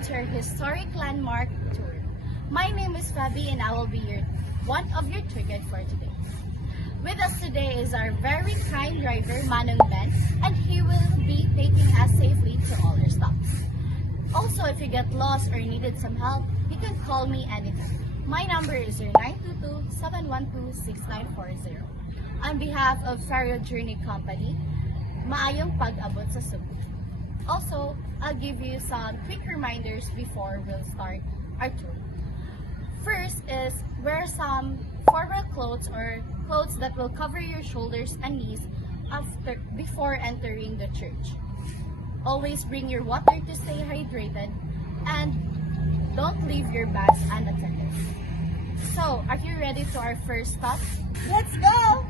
welcome to our historic landmark tour. My name is Fabi and I will be one of your tour guide for today. With us today is our very kind driver, Manong Ben, and he will be taking us safely to all our stops. Also, if you get lost or needed some help, you can call me anytime. My number is 0922-712-6940. On behalf of Fario Journey Company, maayong pag-abot sa Cebu. Also, I'll give you some quick reminders before we'll start our tour. First is wear some formal clothes or clothes that will cover your shoulders and knees before entering the church. Always bring your water to stay hydrated and don't leave your bags unattended. So, are you ready to our first stop? Let's go!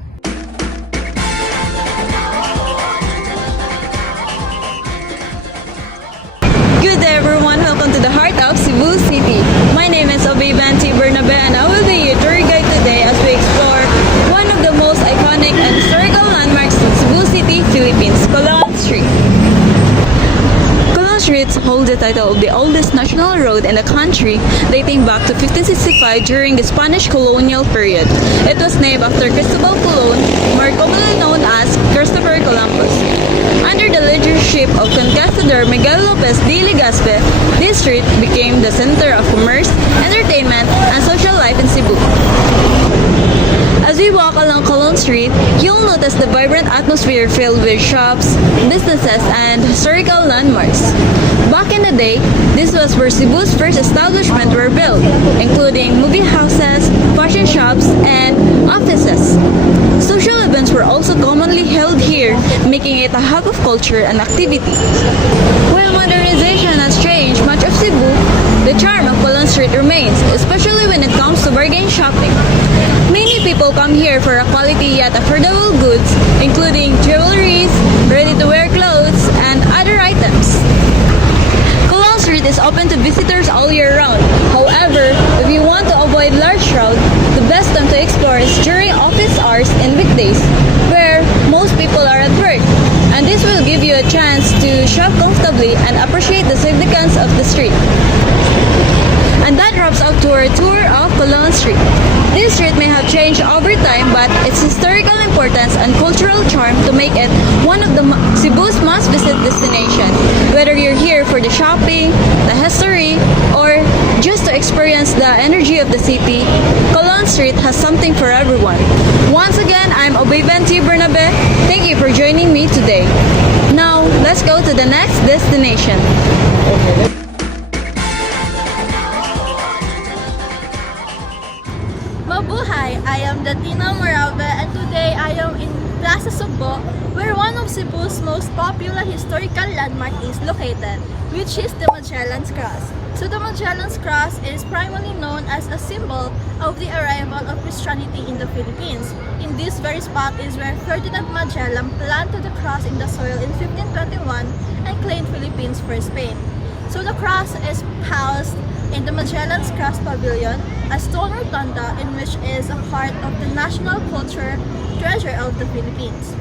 Good day everyone, welcome to the heart of Cebu City. My name is Obaybanti Bernabe and I will be your tour guide today as we explore one of the most iconic and historical landmarks in Cebu City, Philippines, Colon Street. Colon Street holds the title of the oldest national road in the country, dating back to 1565 during the Spanish colonial period. It was named after Cristobal Colon, more commonly known as Christopher Columbus. Under the leadership of Conquistador Miguel Lopez de Legazpi, this street became the center of commerce, entertainment, and social life in Cebu. As we walk along Colon Street, you'll notice the vibrant atmosphere filled with shops, businesses, and historical landmarks. Back in the day, this was where Cebu's first establishments were built, including movie houses, fashion shops, and offices. Social events were also commonly held here, making it a hub of culture and activity. While modernization has changed much of Cebu, the charm of Colon Street remains, especially when it comes to bargain shopping. Many people come here for a quality yet affordable goods, including jewelries, ready-to-wear clothes, and other items. Colon Street is open to visitors all year round. However, if you want to avoid large crowd, the best time to explore is during office hours and weekdays, where most people are at work. And this will give you a chance to shop comfortably and appreciate the significance of the street. And that wraps up to our tour of Colon Street. This street may have changed over time, but its historical importance and cultural charm to make it one of the Cebu's must-visit destinations. Whether you're here for the shopping, the history, or just to experience the energy of the city, Colon Street has something for everyone. Once again, I'm Obaybanti Bernabe. Thank you for joining me today. Now, let's go to the next destination. Mabuhay! I am Datina Morabe and today I am in Plaza Subo where one of Cebu's most popular historical landmark is located, which is the Magellan's Cross. So the Magellan's Cross is primarily known as a symbol of the arrival of Christianity in the Philippines. In this very spot is where Ferdinand Magellan planted the cross in the soil in 1521 and claimed Philippines for Spain. So the cross is housed in the Magellan's Cross Pavilion, a stone rotunda in which is a part of the national culture treasure of the Philippines.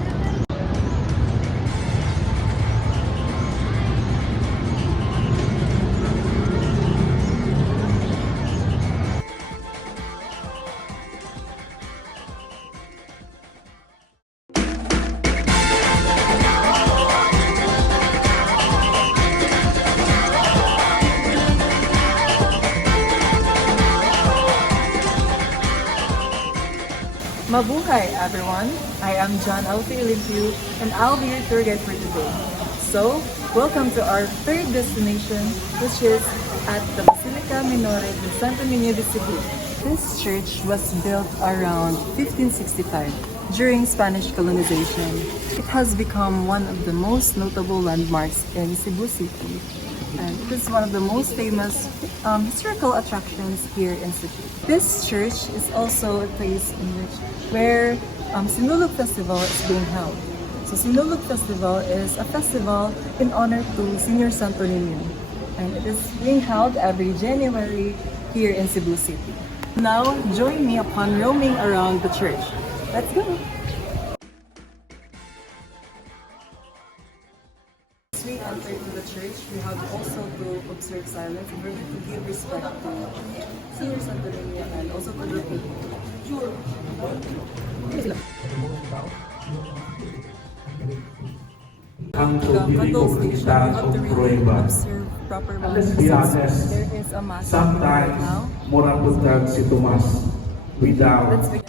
Mabuhay everyone! I am John Alfie Olympio and I'll be your tour guide for today. So, welcome to our third destination, which is at the Basilica Minore de Santo Niño de Cebu. This church was built around 1565 during Spanish colonization. It has become one of the most notable landmarks in Cebu City, and it is one of the most famous historical attractions here in Cebu. This church is also a place where Sinulog Festival is being held. So Sinulog Festival is a festival in honor to Senior Santo Niño, and it is being held every January here in Cebu City. Now, join me upon roaming around the church. Let's go! As we enter into the church, we have also to observe silence in order to give respect to Senior Santo Niño and also to the people. Ang The pagpili control ko station, kita you sa have to really prueba. observe proper And let's be manners. honest, There is a mass right sometimes now. mura putag si Tomas without Let's begin.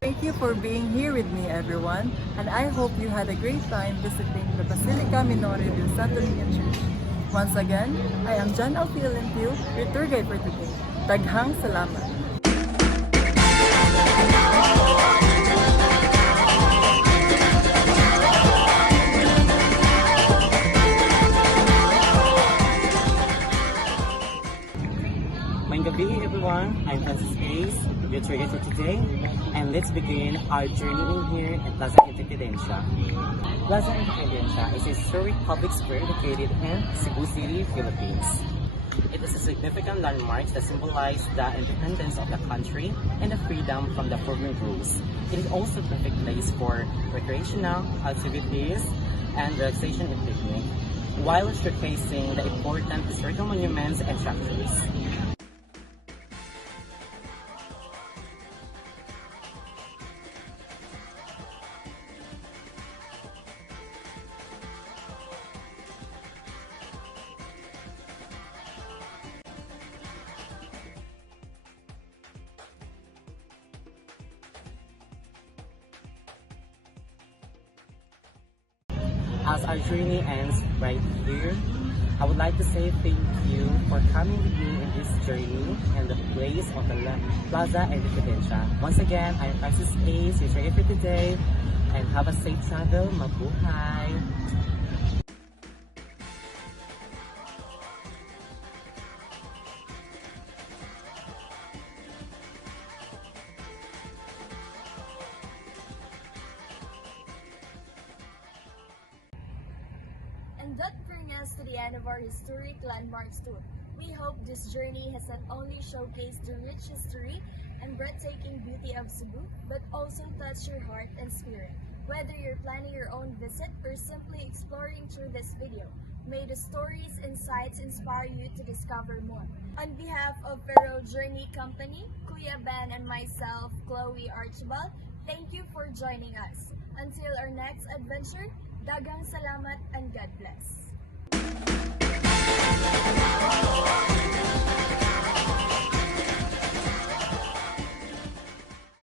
Thank you for being here with me, everyone, and I hope you had a great time visiting the Basilica Minore del Santo Niño Church. Once again, I am John Alfie Limpio, your tour guide for today. Daghang salamat! Good evening, everyone. I'm Francis Ace, your tour guide for today, and let's begin our journey in here at Plaza Independencia. Plaza Independencia is a historic public square located in Cebu City, Philippines. It is a significant landmark that symbolizes the independence of the country and the freedom from the foreign rules. It is also a perfect place for recreational activities and relaxation and picnic, while showcasing the important historical monuments and structures. As our journey ends right here, I would like to say thank you for coming with me in this journey and the place of the Plaza Independencia. Once again, I'm Francis Ace, your tour guide for today, and have a safe travel. Mabuhay! And that brings us to the end of our historic landmarks tour. We hope this journey has not only showcased the rich history and breathtaking beauty of Cebu, but also touched your heart and spirit. Whether you're planning your own visit or simply exploring through this video, may the stories and sights inspire you to discover more. On behalf of Pero Journey Company, Kuya Ben and myself, Chloe Archibald, thank you for joining us. Until our next adventure, dagang salamat and God bless.